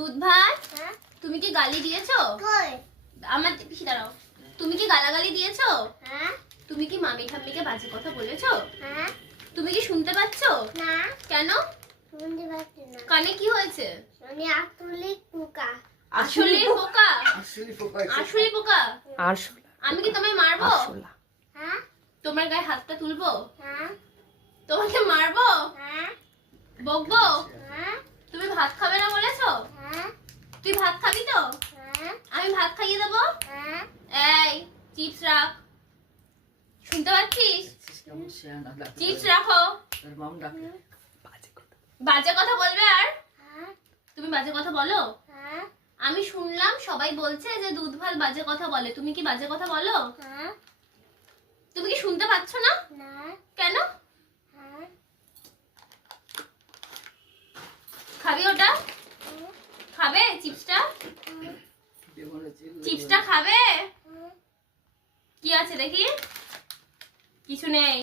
দুধ ভাত তুমি কি গালি দিয়েছো? আমার পিছি দাঁড়াও। তুমি কি গালাগালি দিয়েছো? তুমি কি মামি ঠাম্মিকে বাজে কথা বলেছো? তুমি কি শুনতে পাচ্ছ? না। কেন? শুনতে পাচ্ছি না। কানে কি হয়েছে? আমি আসলে পোকা। আসলে পোকা? আসলে পোকা? আরশোলা। আমি কি তোমায় মারবো? আরশোলা। হ্যাঁ তোমার গায়ে হাতটা তুলবো? হ্যাঁ তোমাকে মারবো? হ্যাঁ বকবো? হ্যাঁ তুমি ভাত খাবে না বলেছো? হ্যাঁ তুই ভাত খাবি তো? হ্যাঁ আমি ভাত খাইয়ে দেবো। হ্যাঁ এই চিপস রাখ। শুনতে পাচ্ছিস? চিপস রাখো। বাজে কথা বলবে আর? হ্যাঁ তুমি বাজে কথা বলো? হ্যাঁ আমি শুনলাম সবাই বলছে যে দুধ ভাত বাজে কথা বলে। তুমি কি বাজে কথা বলো? হ্যাঁ তুমি কি শুনতে পাচ্ছ না? না কেন? হ্যাঁ খাবি ওটা? খাবে চিপসটা? চিপসটা খাবে? কি আছে দেখি? কিছু নেই।